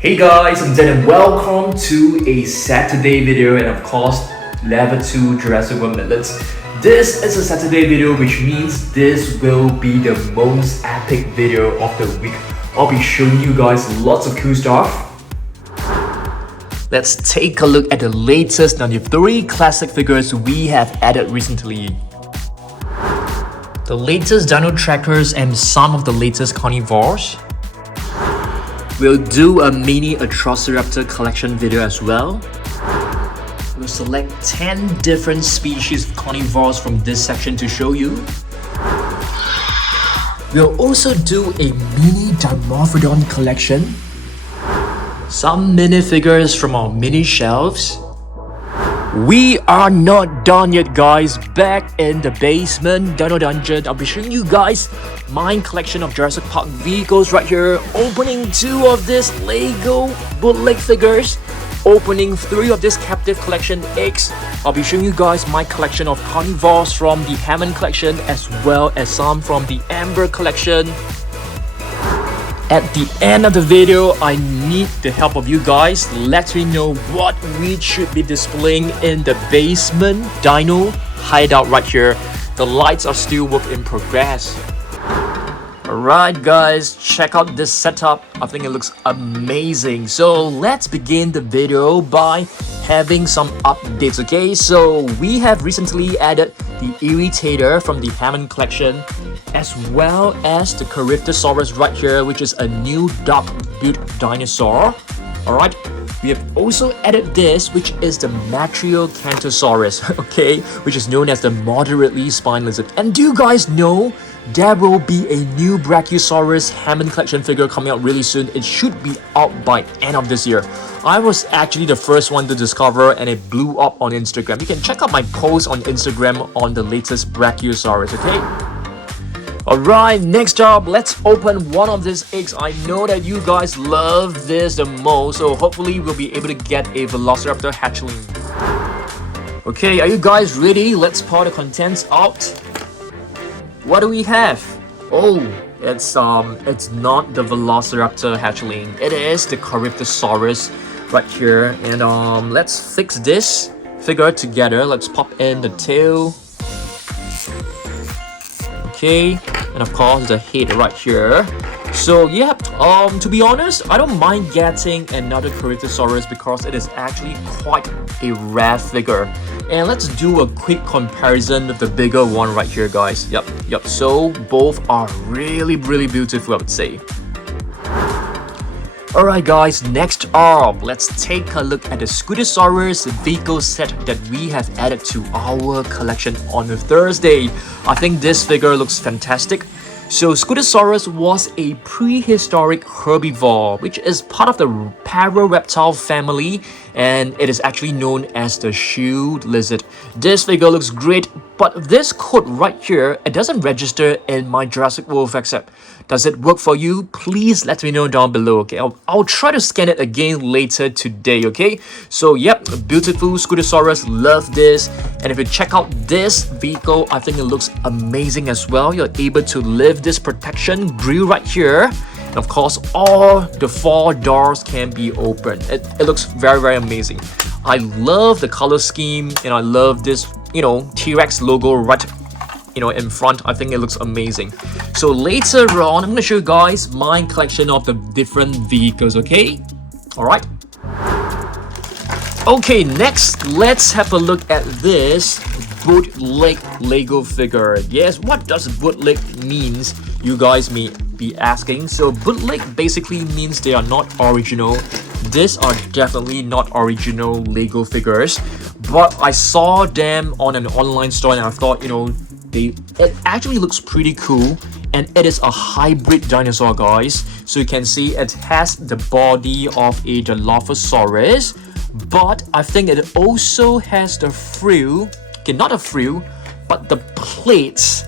Hey guys, I'm Dan and welcome to a Saturday video and of course Level 2 Jurassic World Minutes. This is a Saturday video, which means this will be the most epic video of the week. I'll be showing you guys lots of cool stuff. Let's take a look at the latest 93 classic figures we have added recently. The latest dino trackers and some of the latest carnivores. We'll do a mini Atrociraptor collection video as well. We'll select 10 different species of carnivores from this section to show you. We'll also do a mini Dimorphodon collection. Some minifigures from our mini shelves. We are not done yet, guys. Back in the basement Dino Dungeon, I'll be showing you guys my collection of Jurassic Park vehicles right here. Opening 2 of this Lego bootleg figures. Opening 3 of this Captivz collection eggs. I'll be showing you guys my collection of carnivores from the Hammond collection as well as some from the Amber collection. At the end of the video, I need the help of you guys. Let me know what we should be displaying in the basement dino hideout right here. The lights are still work in progress. Alright guys, check out this setup. I think it looks amazing. So let's begin the video by having some updates, okay? So we have recently added the Irritator from the Hammond collection, as well as the Carnivore right here, which is a new dark build dinosaur. Alright, we have also added this, which is the Metriacanthosaurus, okay, which is known as the moderately spined lizard. And do you guys know there will be a new Brachiosaurus Hammond collection figure coming out really soon? It should be out by end of this year. I was actually the first one to discover and it blew up on Instagram. You can check out my post on Instagram on the latest Brachiosaurus, okay? Alright, next up, let's open one of these eggs. I know that you guys love this the most, so hopefully we'll be able to get a Velociraptor hatchling. Okay, are you guys ready? Let's pour the contents out. What do we have? Oh, it's not the Velociraptor hatchling. It is the Carnivore right here. And let's fix this figure together. Let's pop in the tail. Okay, and of course the head right here. So yeah, to be honest, I don't mind getting another Carnivore because it is actually quite a rare figure. And let's do a quick comparison with the bigger one right here, guys. Yep. So both are really beautiful, I would say. Alright guys, next up, let's take a look at the Scutosaurus vehicle set that we have added to our collection on Thursday. I think this figure looks fantastic. So Scutosaurus was a prehistoric herbivore, which is part of the Pterosaur family, and it is actually known as the shield lizard. This figure looks great, but this code right here, it doesn't register in my Jurassic World fact set. Does it work for you? Please let me know down below, okay? I'll try to scan it again later today, okay? So yep, beautiful Scutosaurus, love this. And if you check out this vehicle, I think it looks amazing as well. You're able to lift this protection grill right here. And of course, all the 4 doors can be opened. It looks very amazing. I love the color scheme and I love this, T-Rex logo right in front. I think it looks amazing. So later on, I'm gonna show you guys my collection of the different vehicles, okay? Alright. Okay, next, let's have a look at this bootleg Lego figure. Yes, what does bootleg means? You guys may be asking. So bootleg basically means they are not original. These are definitely not original Lego figures, but I saw them on an online store and I thought, it actually looks pretty cool, and it is a hybrid dinosaur, guys. So you can see it has the body of a Dilophosaurus, but I think it also has the frill, okay, not a frill, but the plates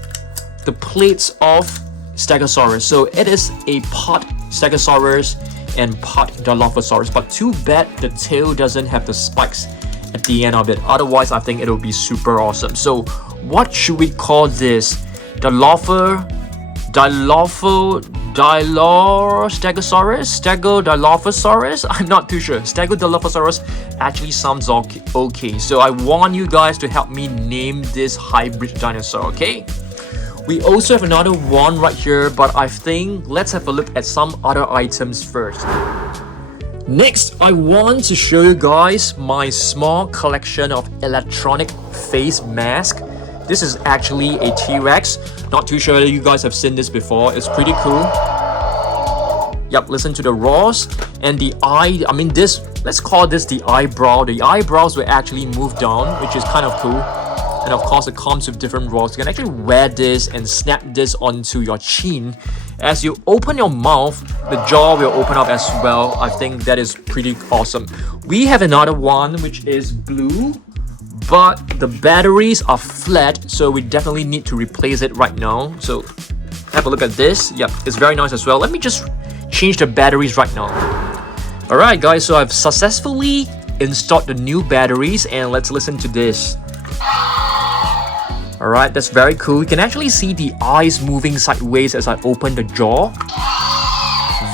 of Stegosaurus. So it is a part Stegosaurus and part Dilophosaurus, but too bad the tail doesn't have the spikes at the end of it. Otherwise, I think it'll be super awesome. So what should we call this? Dilophosaurus Stegodilophosaurus. I'm not too sure. Stegodilophosaurus actually sounds okay. So I want you guys to help me name this hybrid dinosaur, okay? We also have another one right here, but I think let's have a look at some other items first. Next, I want to show you guys my small collection of electronic face mask. This is actually a T-Rex. Not too sure that you guys have seen this before. It's pretty cool. Yep, listen to the roars. And the eye, let's call this the eyebrow. The eyebrows will actually move down, which is kind of cool. And of course, it comes with different roars. You can actually wear this and snap this onto your chin. As you open your mouth, the jaw will open up as well. I think that is pretty awesome. We have another one which is blue, but the batteries are flat, so we definitely need to replace it right now. So have a look at this. Yep, it's very nice as well. Let me just change the batteries right now. Alright guys, so I've successfully installed the new batteries, and let's listen to this. Alright, that's very cool. You can actually see the eyes moving sideways as I open the jaw.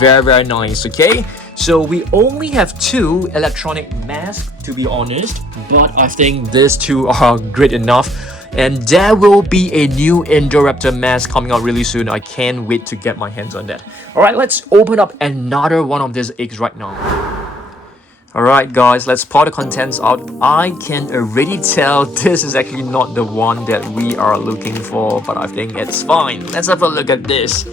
Very nice, okay? So we only have 2 electronic masks, to be honest, but I think these 2 are great enough. And there will be a new Indoraptor mask coming out really soon. I can't wait to get my hands on that. Alright, let's open up another one of these eggs right now. Alright guys, let's pour the contents out. I can already tell this is actually not the one that we are looking for, but I think it's fine. Let's have a look at this.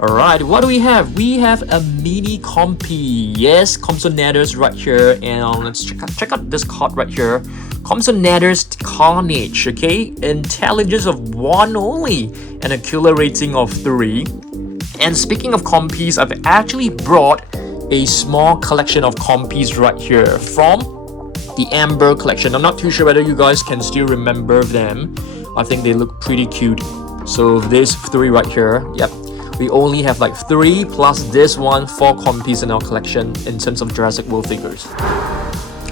Alright, what do we have? We have a mini compy. Yes, Compsognathus right here. And let's check out this card right here. Compsognathus Carnage, okay? Intelligence of 1 only and a killer rating of 3. And speaking of compies, I've actually brought a small collection of compies right here from the Amber collection. I'm not too sure whether you guys can still remember them. I think they look pretty cute. So these 3 right here, yep. We only have like 3 plus this one, 4 compies in our collection in terms of Jurassic World figures.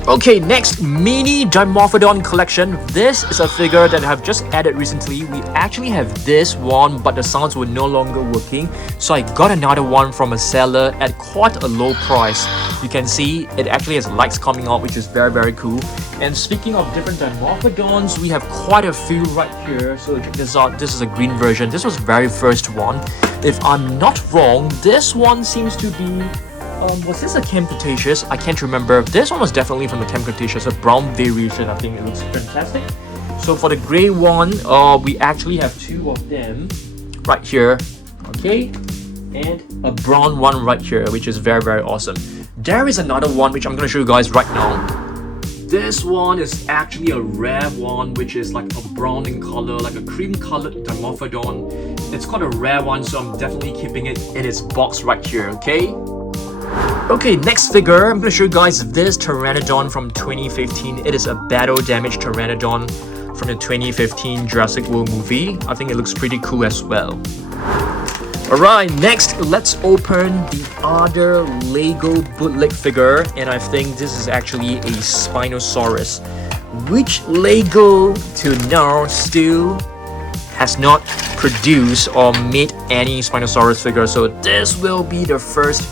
Okay, next, mini Dimorphodon collection. This is a figure that I've just added recently. We actually have this one, but the sounds were no longer working. So I got another one from a seller at quite a low price. You can see it actually has lights coming out, which is very cool. And speaking of different Dimorphodons, we have quite a few right here. So check this out. This is a green version. This was the very first one. If I'm not wrong, this one seems to be... was this a Cretaceous? I can't remember. This one was definitely from the Cretaceous, a brown variation. I think it looks fantastic. So for the grey one, we actually have 2 of them right here, okay? And a brown one right here, which is very awesome. There is another one which I'm going to show you guys right now. This one is actually a rare one, which is like a brown in color, like a cream colored Dimorphodon. It's quite a rare one, so I'm definitely keeping it in its box right here, okay? Okay, next figure, I'm going to show you guys this Pteranodon from 2015. It is a battle damaged Pteranodon from the 2015 Jurassic World movie. I think it looks pretty cool as well. Alright, next, let's open the other Lego bootleg figure. And I think this is actually a Spinosaurus, which Lego to now still has not produced or made any Spinosaurus figure. So this will be the first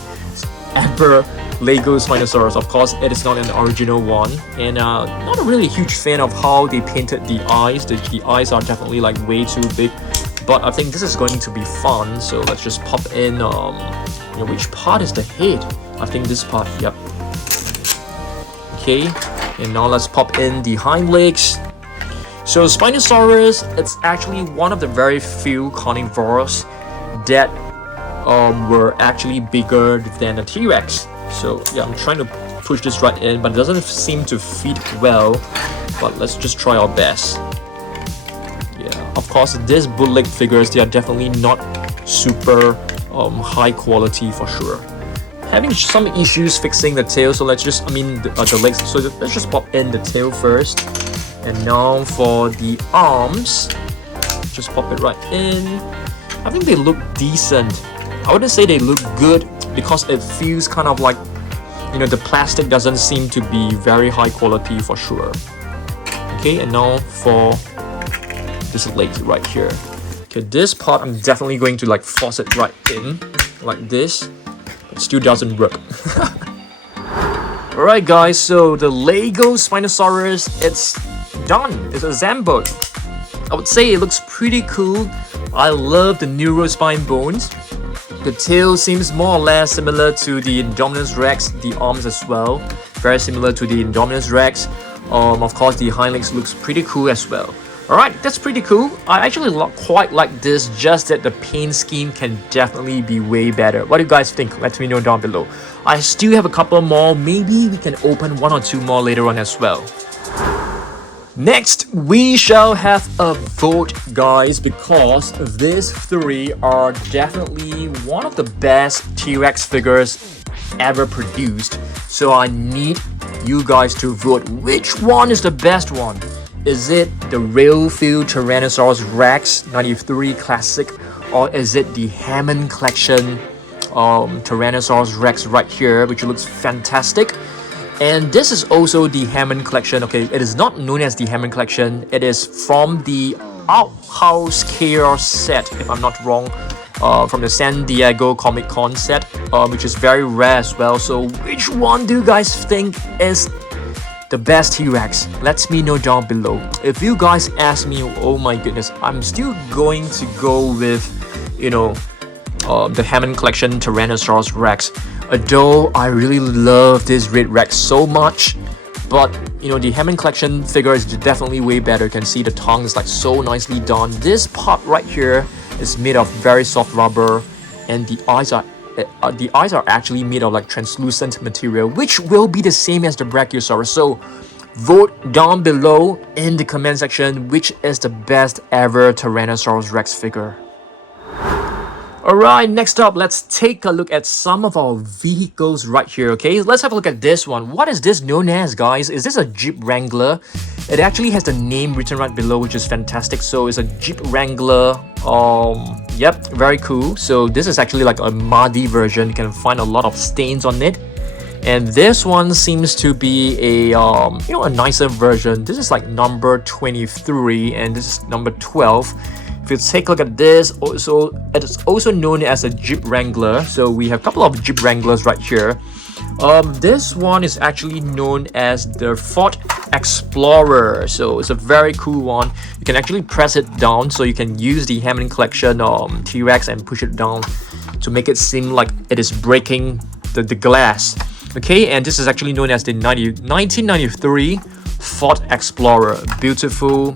ever Lego Spinosaurus. Of course, it is not an original one, and not a really huge fan of how they painted the eyes. The eyes are definitely like way too big, but I think this is going to be fun. So let's just pop in which part is the head? I think this part, yep. Okay, and now let's pop in the hind legs. So Spinosaurus, it's actually one of the very few carnivores that were actually bigger than a T-Rex. So yeah, I'm trying to push this right in, but it doesn't seem to fit well. But let's just try our best. Yeah, of course, these bootleg figures, they are definitely not super high quality for sure. Having some issues fixing the tail, so let's just, the legs. So let's just pop in the tail first. And now for the arms, just pop it right in. I think they look decent. I wouldn't say they look good because it feels kind of like, the plastic doesn't seem to be very high quality for sure. Okay, and now for this leg right here. Okay, this part I'm definitely going to like force it right in. like this. It still doesn't work. Alright guys, so the Lego Spinosaurus, it's done. It's assembled. I would say it looks pretty cool. I love the neurospine bones. The tail seems more or less similar to the Indominus Rex, the arms as well. Very similar to the Indominus Rex. Of course, the hind legs looks pretty cool as well. Alright, that's pretty cool. I actually quite like this, just that the paint scheme can definitely be way better. What do you guys think? Let me know down below. I still have a couple more. Maybe we can open 1 or 2 more later on as well. Next, we shall have a vote, guys, because these 3 are definitely one of the best T-Rex figures ever produced. So I need you guys to vote. Which one is the best one? Is it the Real-Feel Tyrannosaurus Rex 93 Classic, or is it the Hammond Collection Tyrannosaurus Rex right here, which looks fantastic? And this is also the Hammond Collection. Okay, it is not known as the Hammond Collection. It is from the Outhouse Chaos set, if I'm not wrong, from the San Diego Comic Con set, which is very rare as well. So which one do you guys think is the best T-Rex? Let me know down below. If you guys ask me, oh my goodness, I'm still going to go with, you know, the Hammond Collection Tyrannosaurus Rex. Although I really love this Red Rex so much, but you know, the Hammond Collection figure is definitely way better. You can see the tongue is like so nicely done. This part right here is made of very soft rubber, and the eyes are actually made of like translucent material, which will be the same as the Brachiosaurus. So vote down below in the comment section which is the best ever Tyrannosaurus Rex figure. Alright, next up, let's take a look at some of our vehicles right here, okay? Let's have a look at this one. What is this known as, guys? Is this a Jeep Wrangler? It actually has the name written right below, which is fantastic. So it's a Jeep Wrangler. Yep, very cool. So this is actually like a muddy version. You can find a lot of stains on it. And this one seems to be a, you know, a nicer version. This is like number 23 and this is number 12. If you take a look at this, also it's also known as a Jeep Wrangler. So we have a couple of Jeep Wranglers right here. This one is actually known as the Ford Explorer. So it's a very cool one. You can actually press it down, so you can use the Hammond Collection T-Rex and push it down to make it seem like it is breaking the glass. Okay, and this is actually known as the 1993 Ford Explorer. Beautiful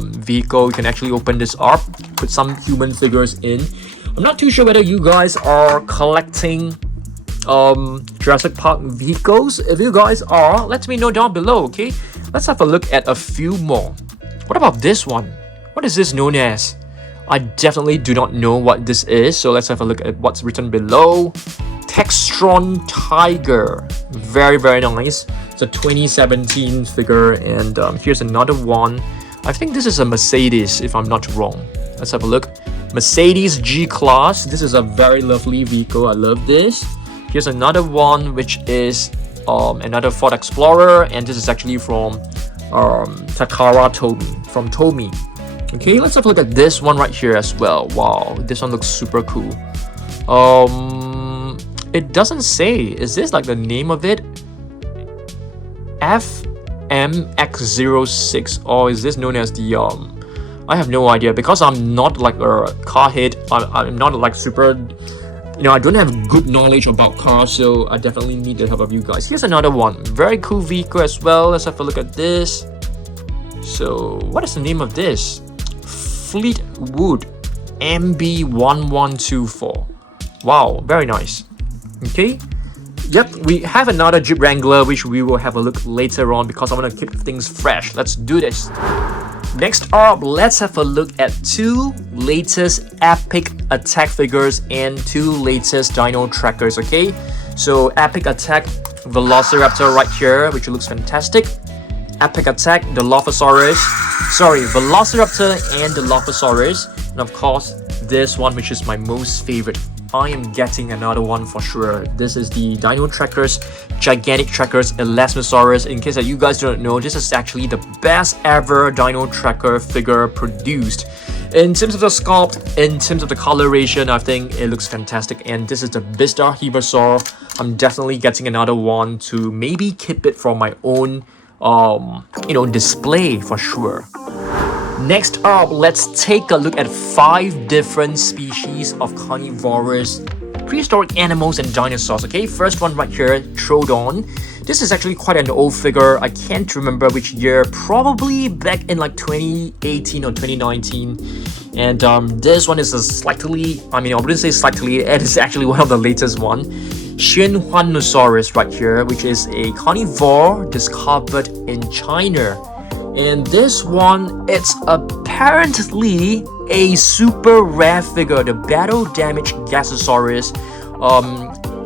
vehicle. You can actually open this up, put some human figures in. I'm not too sure whether you guys are collecting Jurassic Park vehicles. If you guys are, let me know down below, okay? Let's have a look at a few more. What about this one? What is this known as? I definitely do not know what this is, so let's have a look at what's written below. Textron Tiger. Very, very nice. It's a 2017 figure, and here's another one. I think this is a Mercedes, if I'm not wrong. Let's have a look. Mercedes G-Class. This is a very lovely vehicle. I love this. Here's another one, which is another Ford Explorer, and this is actually from Takara Tomy, from Tomy. Okay, let's have a look at this one right here as well. Wow, this one looks super cool. It doesn't say. Is this like the name of it? FMX06, or is this known as the I have no idea, because I'm not like a car head. I'm not like super, you know, I don't have good knowledge about cars, so I definitely need the help of you guys. Here's another one, very cool vehicle as well. Let's have a look at this. So what is the name of this? Fleetwood MB1124. Wow, very nice. Okay, yep, we have another Jeep Wrangler, which we will have a look later on because I want to keep things fresh. Let's do this. Next up, let's have a look at 2 latest Epic Attack figures and 2 latest Dino Trackers, okay? So Epic Attack Velociraptor right here, which looks fantastic. Epic Attack Dilophosaurus. Sorry, Velociraptor and Dilophosaurus. And of course, this one, which is my most favorite. I am getting another one for sure. This is the Dino Trackers Gigantic Trackers Elasmosaurus. In case that you guys don't know, this is actually the best ever Dino Tracker figure produced. In terms of the sculpt, in terms of the coloration, I think it looks fantastic. And this is the Dinosaur. I'm definitely getting another one to maybe keep it for my own, display for sure. Next up, let's take a look at 5 different species of carnivorous prehistoric animals and dinosaurs. Okay, first one right here, Troodon. This is actually quite an old figure. I can't remember which year, probably back in like 2018 or 2019. And this one is a slightly, I wouldn't say slightly, it is actually one of the latest one. Scutosaurus right here, which is a carnivore discovered in China. And this one, it's apparently a super rare figure, the battle damaged Gasosaurus.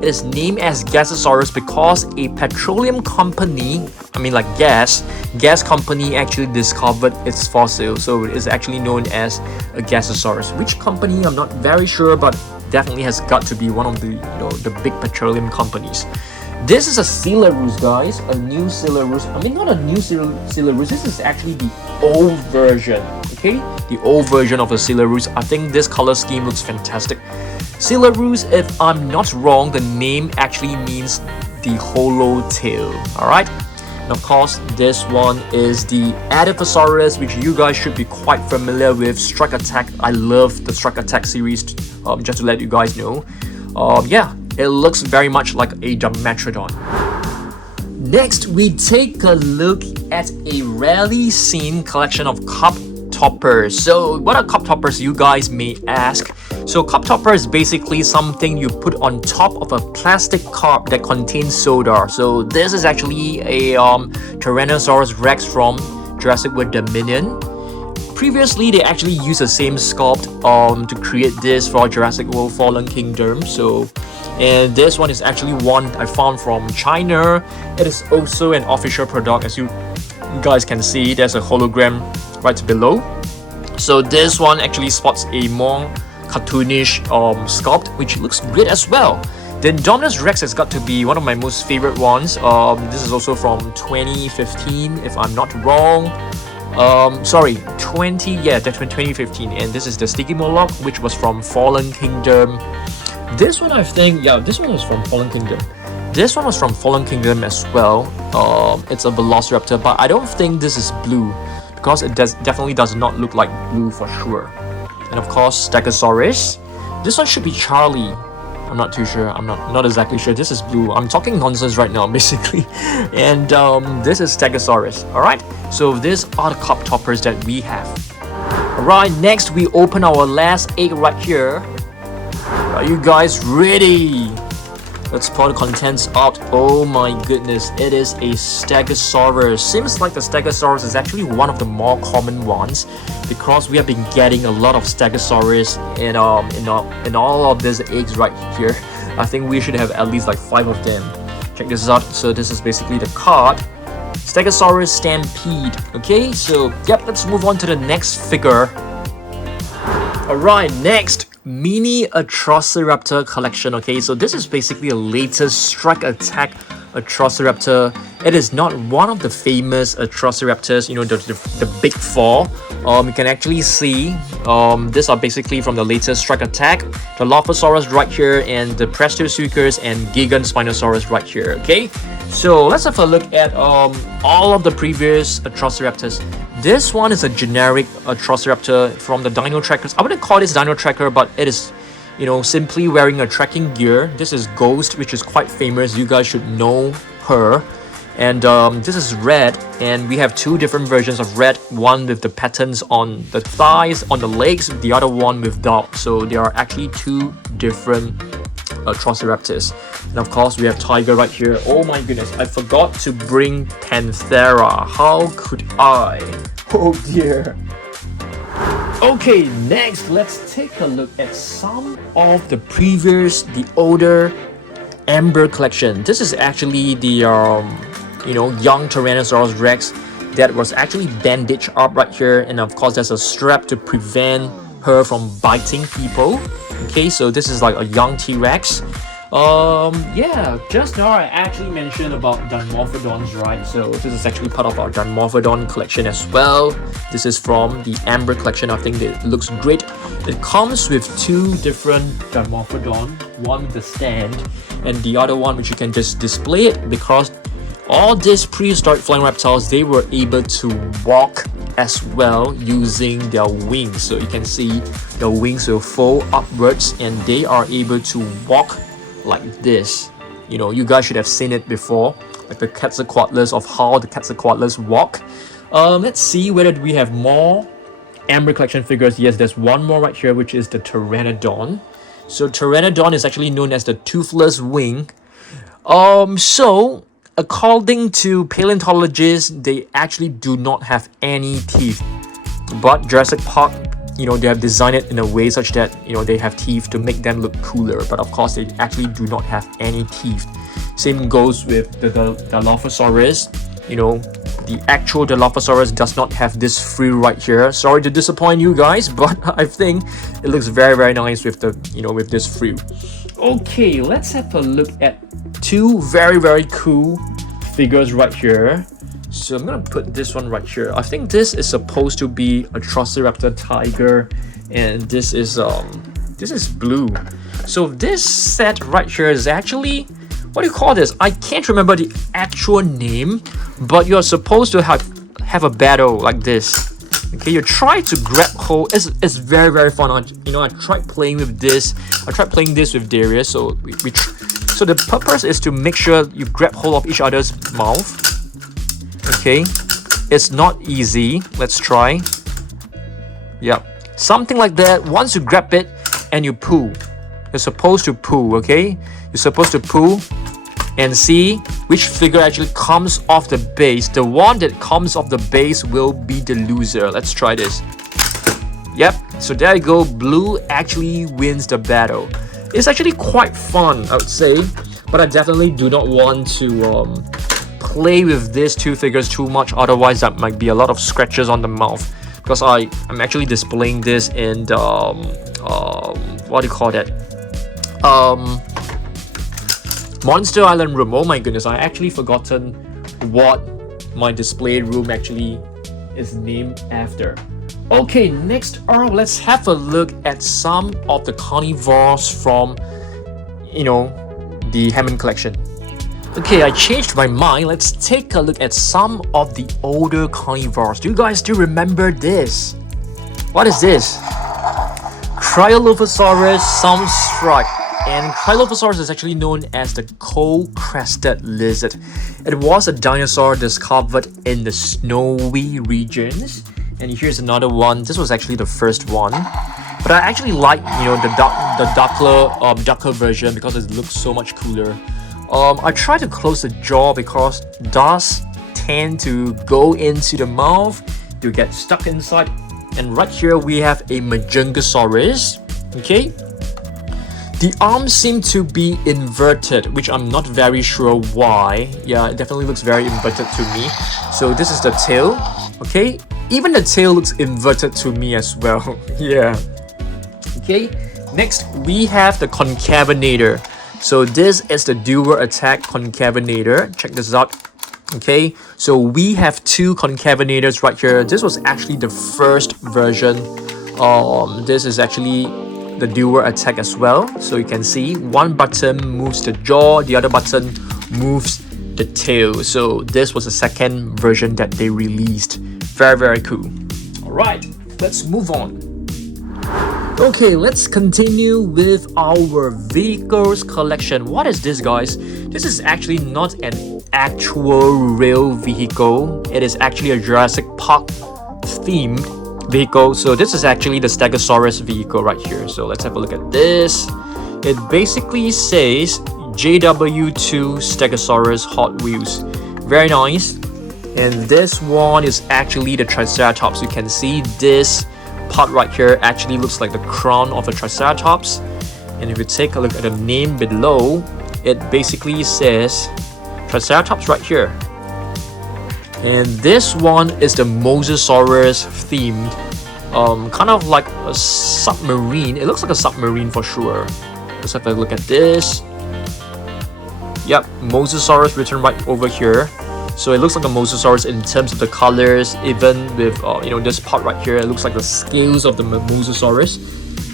It is named as Gasosaurus because a petroleum company, gas company actually discovered its fossil. So it is actually known as a Gasosaurus. Which company, I'm not very sure, but definitely has got to be one of the big petroleum companies. This is a Coelosaurus, guys, a new Coelosaurus. Not a new Coelosaurus, this is actually the old version, okay? The old version of a Coelosaurus. I think this color scheme looks fantastic. Coelosaurus, if I'm not wrong, the name actually means the hollow tail, alright? And of course, this one is the Atrociraptor, which you guys should be quite familiar with. Strike Attack, I love the Strike Attack series, just to let you guys know. Yeah. It looks very much like a Dimetrodon. Next, we take a look at a rarely seen collection of cup toppers. So, what are cup toppers, you guys may ask? So, cup topper is basically something you put on top of a plastic cup that contains soda. So, this is actually a Tyrannosaurus Rex from Jurassic World Dominion. Previously, they actually used the same sculpt to create this for Jurassic World Fallen Kingdom. And this one is actually one I found from China. It is also an official product. As you guys can see, there's a hologram right below. So this one actually spots a more cartoonish sculpt, which looks great as well. The Indominus Rex has got to be one of my most favorite ones. This is also from 2015, if I'm not wrong. That's from 2015. And this is the Sticky Moloch, which was from Fallen Kingdom. This one, I think, this one was from Fallen Kingdom. This one was from Fallen Kingdom as well. It's a Velociraptor, but I don't think this is blue because it definitely does not look like blue for sure. And of course, Stegosaurus. This one should be Charlie. I'm not too sure. I'm not exactly sure. This is blue. I'm talking nonsense right now, basically. And this is Stegosaurus. All right. So these are the cup toppers that we have. All right. Next, we open our last egg right here. Are you guys ready? Let's pour the contents out. Oh my goodness, it is a Stegosaurus. Seems like the Stegosaurus is actually one of the more common ones because we have been getting a lot of Stegosaurus in all of these eggs right here. I think we should have at least like 5 of them. Check this out. So this is basically the card. Stegosaurus Stampede. Okay, so yep, let's move on to the next figure. Alright, next. Mini Atrociraptor collection. Okay, so this is basically a latest Strike Attack Atrociraptor. It is not one of the famous Atrociraptors, the big 4. You can actually see these are basically from the latest Strike Attack, the Dilophosaurus right here, and the Prestosuchus and Gigan Spinosaurus right here. Okay, so let's have a look at all of the previous Atrociraptors. This one is a generic Atrociraptor from the Dino Trackers. I wouldn't call this Dino Tracker, but it is, simply wearing a tracking gear. This is Ghost, which is quite famous. You guys should know her. And this is Red, and we have 2 different versions of Red. One with the patterns on the thighs, on the legs, the other one with dark. So there are actually 2 different Atrociraptors. And of course, we have Tiger right here. Oh my goodness, I forgot to bring Panthera. How could I? Oh dear. Okay, next, let's take a look at some of the older Amber collection. This is actually the young Tyrannosaurus Rex that was actually bandaged up right here, and of course there's a strap to prevent her from biting people. Okay, so this is like a young T-Rex. Yeah, just now I actually mentioned about Dimorphodons, right? So this is actually part of our Dimorphodon collection as well. This is from the Amber collection. I think it looks great. It comes with two different Dimorphodon, one with the stand and the other one which you can just display it, because all these prehistoric flying reptiles, they were able to walk as well using their wings. So you can see the wings will fold upwards and they are able to walk like this. You know, you guys should have seen it before, like the Quetzalcoatlus, of how the Quetzalcoatlus walk. Let's see whether we have more Amber collection figures. Yes, there's one more right here, which is the Pteranodon. So Pteranodon is actually known as the toothless wing. So according to paleontologists, they actually do not have any teeth. But Jurassic Park, you know, they have designed it in a way such that, you know, they have teeth to make them look cooler. But of course, they actually do not have any teeth. Same goes with the Dilophosaurus. You know, the actual Dilophosaurus does not have this frill right here. Sorry to disappoint you guys, but I think it looks very, very nice with the, you know, with this frill. Okay, let's have a look at two very, very cool figures right here. So I'm gonna put this one right here. I think this is supposed to be a Atrociraptor tiger, and this is blue. So this set right here is actually, what do you call this? I can't remember the actual name, but you're supposed to have a battle like this. Okay, you try to grab hold. It's very, very fun. You know, I tried playing with this. I tried playing this with Darius. So so the purpose is to make sure you grab hold of each other's mouth. Okay, it's not easy. Let's try. Yeah, something like that. Once you grab it and you pull, you're supposed to pull. Okay, you're supposed to pull and see which figure actually comes off the base. The one that comes off the base will be the loser. Let's try this. Yep, so there you go. Blue actually wins the battle. It's actually quite fun, I would say, but I definitely do not want to play with these two figures too much. Otherwise, that might be a lot of scratches on the mouth, because I'm actually displaying this in the what do you call that? Monster Island room. Oh my goodness, I actually forgotten what my display room actually is named after. Okay, next up, let's have a look at some of the carnivores from, you know, the Hammond collection. Okay, I changed my mind. Let's take a look at some of the older carnivores. Do you guys still remember this? What is this? Cryolophosaurus sounds right. And Cryolophosaurus is actually known as the coal-crested lizard. It was a dinosaur discovered in the snowy regions. And here's another one. This was actually the first one. But I actually like, you know, the darker version because it looks so much cooler. I try to close the jaw because dust tend to go into the mouth to get stuck inside. And right here we have a Metriacanthosaurus. Okay. The arms seem to be inverted, which I'm not very sure why. Yeah, it definitely looks very inverted to me. So this is the tail. Okay. Even the tail looks inverted to me as well. Yeah. Okay. Next, we have the Concavenator. So this is the dual attack Concavenator. Check this out. Okay, so we have two Concavenators right here. This was actually the first version. This is actually the dual attack as well. So you can see one button moves the jaw, the other button moves the tail. So this was the second version that they released. Very, very cool. All right, let's move on. Okay, let's continue with our vehicles collection. What is this, guys? This is actually not an actual real vehicle. It is actually a Jurassic Park themed vehicle. So this is actually the Stegosaurus vehicle right here. So let's have a look at this. It basically says JW2 Stegosaurus Hot Wheels. Very nice. And this one is actually the Triceratops. You can see this part right here actually looks like the crown of a Triceratops. And if you take a look at the name below, it basically says Triceratops right here. And this one is the Mosasaurus themed, kind of like a submarine. It looks like a submarine for sure. Let's have a look at this. Yep, Mosasaurus written right over here. So it looks like a Mosasaurus in terms of the colors, even with you know, this part right here, it looks like the scales of the Mosasaurus.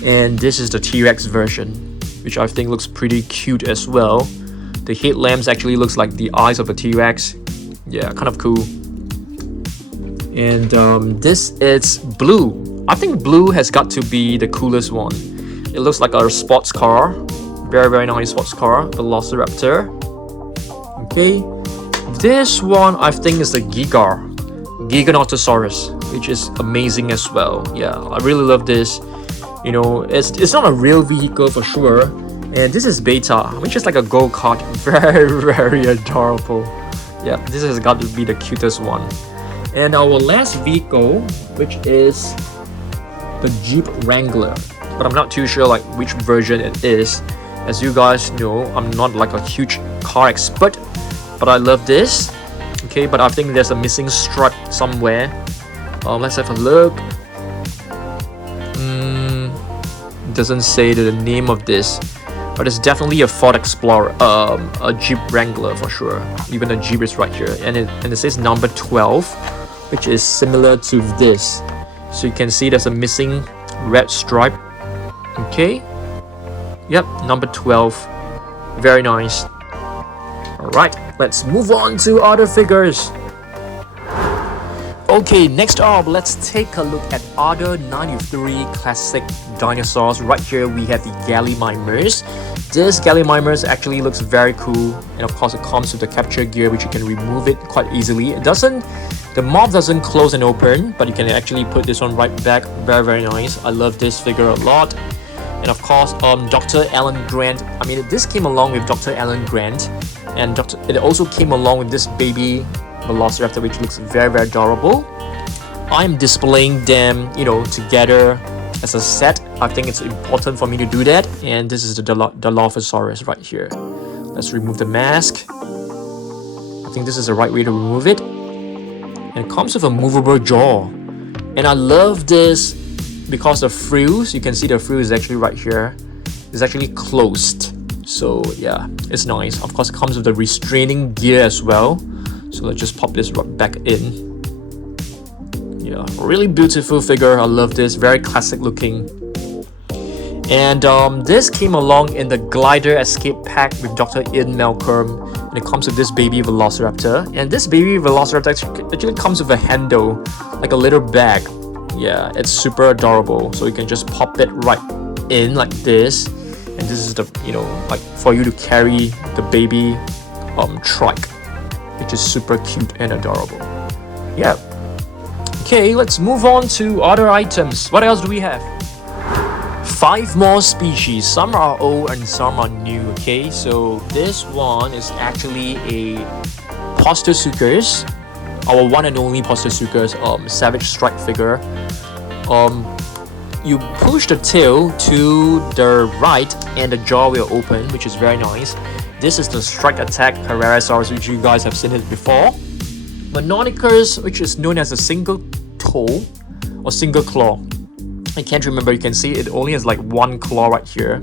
And this is the T-Rex version, which I think looks pretty cute as well. The headlamps actually looks like the eyes of a T-Rex. Yeah, kind of cool. And this is blue. I think blue has got to be the coolest one. It looks like a sports car. Very, very nice sports car. Velociraptor. Okay. This one I think is the Giganotosaurus, which is amazing as well. Yeah, I really love this. You know, it's not a real vehicle for sure. And this is Beta, which is like a go-kart. Very, very adorable. Yeah, this has got to be the cutest one. And our last vehicle, which is the Jeep Wrangler. But I'm not too sure like which version it is. As you guys know, I'm not like a huge car expert, but I love this. Okay, but I think there's a missing stripe somewhere. Let's have a look. It doesn't say the name of this, but it's definitely a Ford Explorer, a Jeep Wrangler for sure. Even the Jeep is right here, and it says number 12, which is similar to this. So you can see there's a missing red stripe. Okay. Yep, number 12. Very nice. Alright, let's move on to other figures. Okay, next up, let's take a look at other 93 classic dinosaurs. Right here, we have the Gallimimus. This Gallimimus actually looks very cool. And of course, it comes with the capture gear, which you can remove it quite easily. The mouth doesn't close and open, but you can actually put this one right back. Very, very nice. I love this figure a lot. And of course, Dr. Alan Grant. I mean, this came along with Dr. Alan Grant. And it also came along with this baby Velociraptor, which looks very, very adorable. I'm displaying them, you know, together as a set. I think it's important for me to do that. And this is the Dilophosaurus right here. Let's remove the mask. I think this is the right way to remove it. And it comes with a movable jaw. And I love this because the frills, you can see the frill is actually right here. It's actually closed. So yeah, it's nice. Of course, it comes with the restraining gear as well. So let's just pop this right back in. Yeah, really beautiful figure. I love this. Very classic looking. And this came along in the Glider Escape Pack with Dr. Ian Malcolm. And it comes with this baby Velociraptor. And this baby Velociraptor actually comes with a handle, like a little bag. Yeah, it's super adorable. So you can just pop it right in like this. And this is the, you know, like for you to carry the baby trike, which is super cute and adorable. Yeah. Okay, let's move on to other items. What else do we have? 5 more species. Some are old and some are new. Okay, so this one is actually a Pterosaurus, our one and only Pterosaurus, savage strike figure. You push the tail to the right and the jaw will open, which is very nice. This is the strike attack Pterosaurus, which you guys have seen it before. Mononicus, which is known as a single toe or single claw. I can't remember, you can see it only has like one claw right here.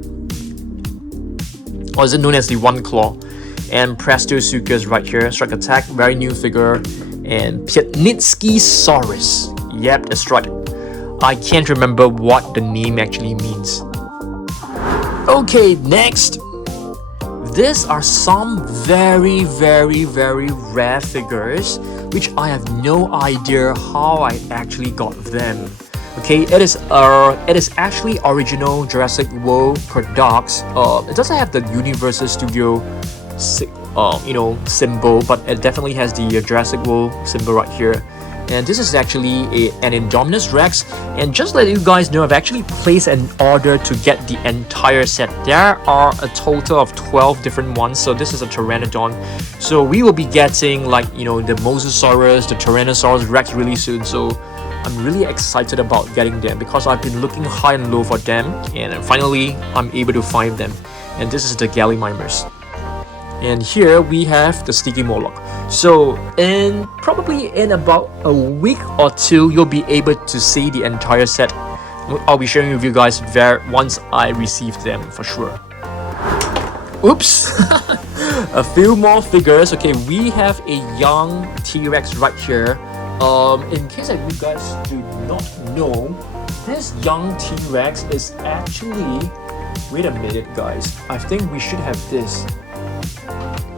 Or is it known as the one claw? And Prestosuchus right here, strike attack, very new figure. And Piatnitskysaurus. Yep, that's right. I can't remember what the name actually means. Okay, next. These are some very, very, very rare figures, which I have no idea how I actually got them. Okay, it is actually original Jurassic World products. It doesn't have the Universal Studio, you know, symbol, but it definitely has the Jurassic World symbol right here. And this is actually an Indominus Rex. And just let you guys know, I've actually placed an order to get the entire set. There are a total of 12 different ones. So this is a Pteranodon. So we will be getting, like, you know, the Mosasaurus, the Tyrannosaurus Rex really soon. So I'm really excited about getting them because I've been looking high and low for them. And finally, I'm able to find them. And this is the Gallimimus. And here we have the Sticky Moloch. So probably in about a week or two, you'll be able to see the entire set. I'll be sharing with you guys once I receive them for sure. Oops! A few more figures. Okay, we have a young T-Rex right here. In case that you guys do not know, this young T-Rex is actually... Wait a minute, guys. I think we should have this.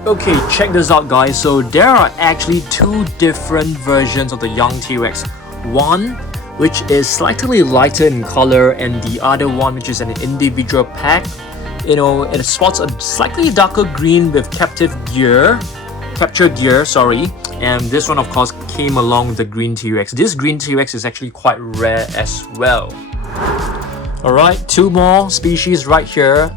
Okay, check this out, guys. So there are actually two different versions of the young T-Rex. One which is slightly lighter in color, and the other one which is an individual pack. You know, it spots a slightly darker green with capture gear, sorry. And this one, of course, came along with the green T-Rex. This green T-Rex is actually quite rare as well. Alright, two more species right here.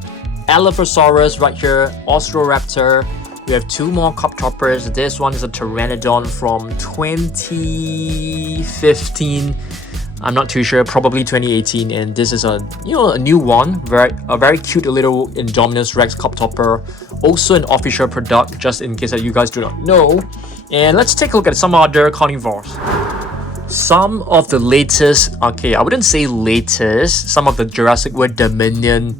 Allosaurus right here, Atrociraptor. We have two more coptoppers. This one is a pteranodon from 2015. I'm not too sure, probably 2018. And this is a new one, a very cute little Indominus Rex coptopper. Also an official product, just in case that you guys do not know. And let's take a look at some other carnivores. Some of the latest, okay, I wouldn't say latest, some of the Jurassic World Dominion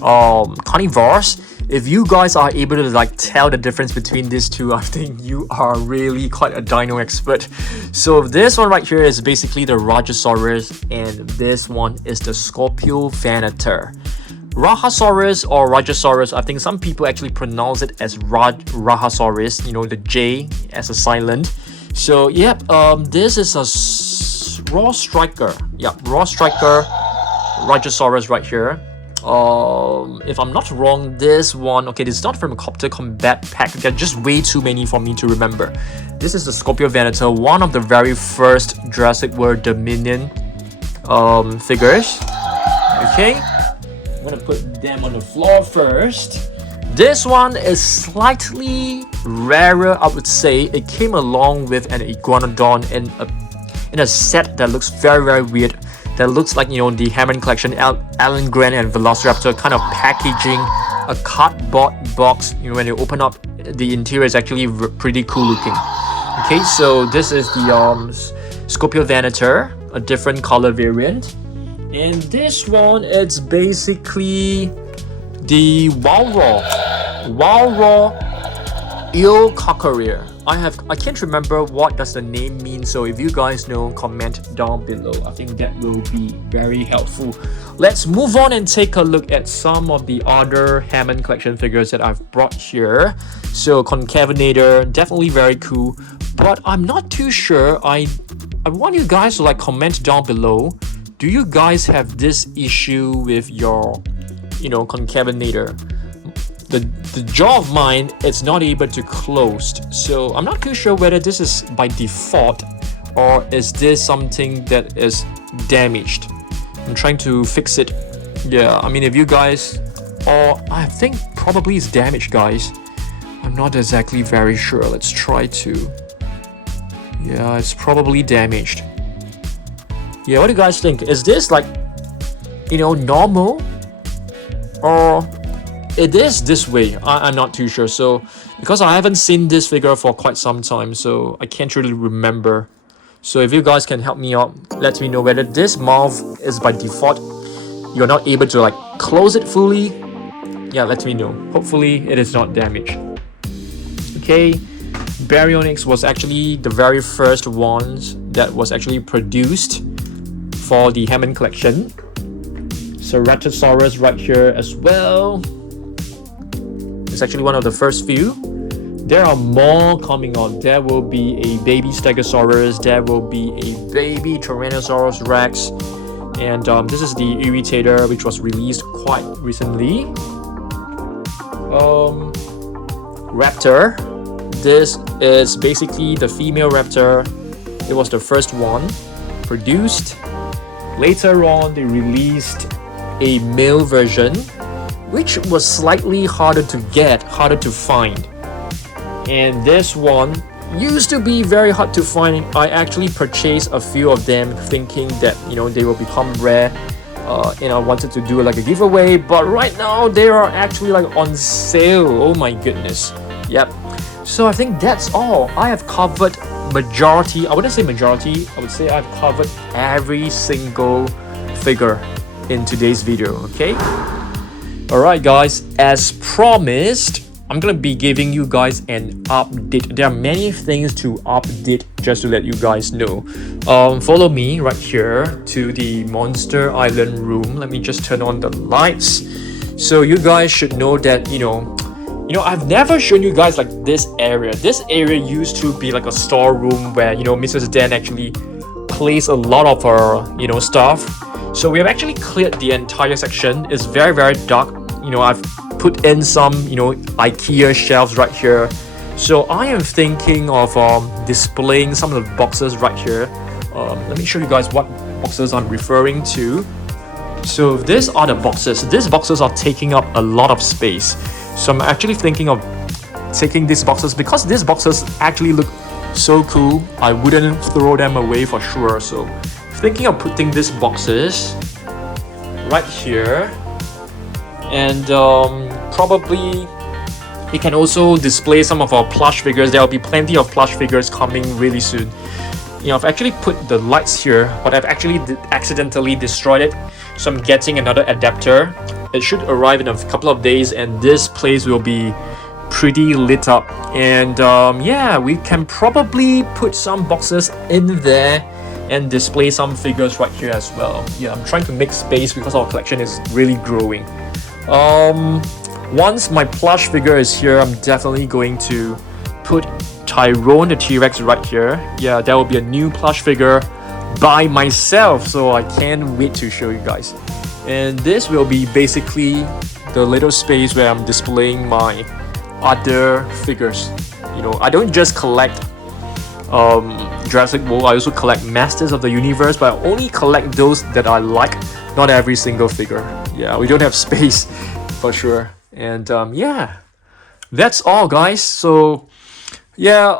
carnivores. If you guys are able to like tell the difference between these two, I think you are really quite a dino expert. So this one right here is basically the Rajasaurus, and this one is the Scutosaurus. Rajasaurus or Rajasaurus, I think some people actually pronounce it as Rajasaurus, you know, the J as a silent. So yep, this is a raw striker. Yeah, raw striker Rajasaurus right here. If I'm not wrong, this one, okay, this is not from a Copter Combat Pack. There are just way too many for me to remember. This is the Scutosaurus, one of the very first Jurassic World Dominion figures. Okay, I'm gonna put them on the floor first. This one is slightly rarer, I would say. It came along with an iguanodon in a set that looks very, very weird. That looks like, you know, the Hammond collection, Alan Grant and Velociraptor kind of packaging a cardboard box. You know, when you open up, the interior is actually pretty cool looking. Okay, so this is the Scutosaurus, a different color variant. And this one, it's basically the Walraw eel cockerier. I can't remember what does the name mean, so if you guys know, comment down below. I think that will be very helpful. Let's move on and take a look at some of the other Hammond collection figures that I've brought here. So Concavenator, definitely very cool, but I'm not too sure. I want you guys to like comment down below. Do you guys have this issue with your, you know, Concavenator? The jaw of mine, it's not able to close, so I'm not too sure whether this is by default or is this something that is damaged. I'm trying to fix it. Yeah, I mean, if you guys, or I think probably it's damaged, guys. I'm not exactly very sure. Let's try to. Yeah, it's probably damaged. Yeah, what do you guys think? Is this like, you know, normal, or it is this way? I'm not too sure. So because I haven't seen this figure for quite some time, so I can't really remember. So if you guys can help me out, let me know whether this mouth is by default, you're not able to like close it fully. Yeah, let me know. Hopefully it is not damaged. Okay, Baryonyx was actually the very first ones that was actually produced for the Hammond collection. Ceratosaurus right here as well. It's actually one of the first few. There are more coming on. There will be a baby Stegosaurus. There will be a baby Tyrannosaurus Rex. And this is the Irritator, which was released quite recently. Raptor. This is basically the female raptor. It was the first one produced. Later on, they released a male version, which was slightly harder to get, harder to find. And this one used to be very hard to find. I actually purchased a few of them thinking that, you know, they will become rare, and I wanted to do like a giveaway, but right now they are actually like on sale. Oh my goodness. Yep. So I think that's all. I have covered majority, I wouldn't say majority, I would say I've covered every single figure in today's video. Okay, alright guys, as promised, I'm gonna be giving you guys an update. There are many things to update, just to let you guys know. Follow me right here to the Monster Island room. Let me just turn on the lights. So you guys should know that, I've never shown you guys like this area. This area used to be like a storeroom where, Mrs. Dan actually placed a lot of her, stuff. So we have actually cleared the entire section. It's very, very dark. I've put in some, IKEA shelves right here. So I am thinking of displaying some of the boxes right here. Let me show you guys what boxes I'm referring to. So these are the boxes. These boxes are taking up a lot of space. So I'm actually thinking of taking these boxes because these boxes actually look so cool. I wouldn't throw them away for sure. So thinking of putting these boxes right here. And probably we can also display some of our plush figures. There will be plenty of plush figures coming really soon. I've actually put the lights here, but I've actually accidentally destroyed it. So I'm getting another adapter. It should arrive in a couple of days, and this place will be pretty lit up. And yeah, we can probably put some boxes in there and display some figures right here as well. Yeah, I'm trying to make space because our collection is really growing. Once my plush figure is here, I'm definitely going to put Tyrone the T-Rex right here. Yeah, that will be a new plush figure by myself, so I can't wait to show you guys. And this will be basically the little space where I'm displaying my other figures. I don't just collect Jurassic World, I also collect Masters of the Universe, but I only collect those that I like, not every single figure. Yeah, we don't have space for sure. And yeah, that's all, guys. So yeah,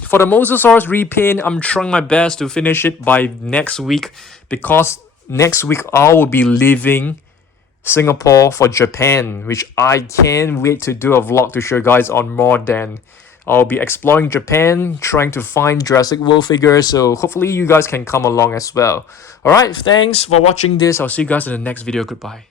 for the Mosasaurus repaint, I'm trying my best to finish it by next week, because next week I will be leaving Singapore for Japan, which I can't wait to do a vlog to show you guys on more. Than I'll be exploring Japan, trying to find Jurassic World figures, so hopefully you guys can come along as well. Alright, thanks for watching this. I'll see you guys in the next video. Goodbye.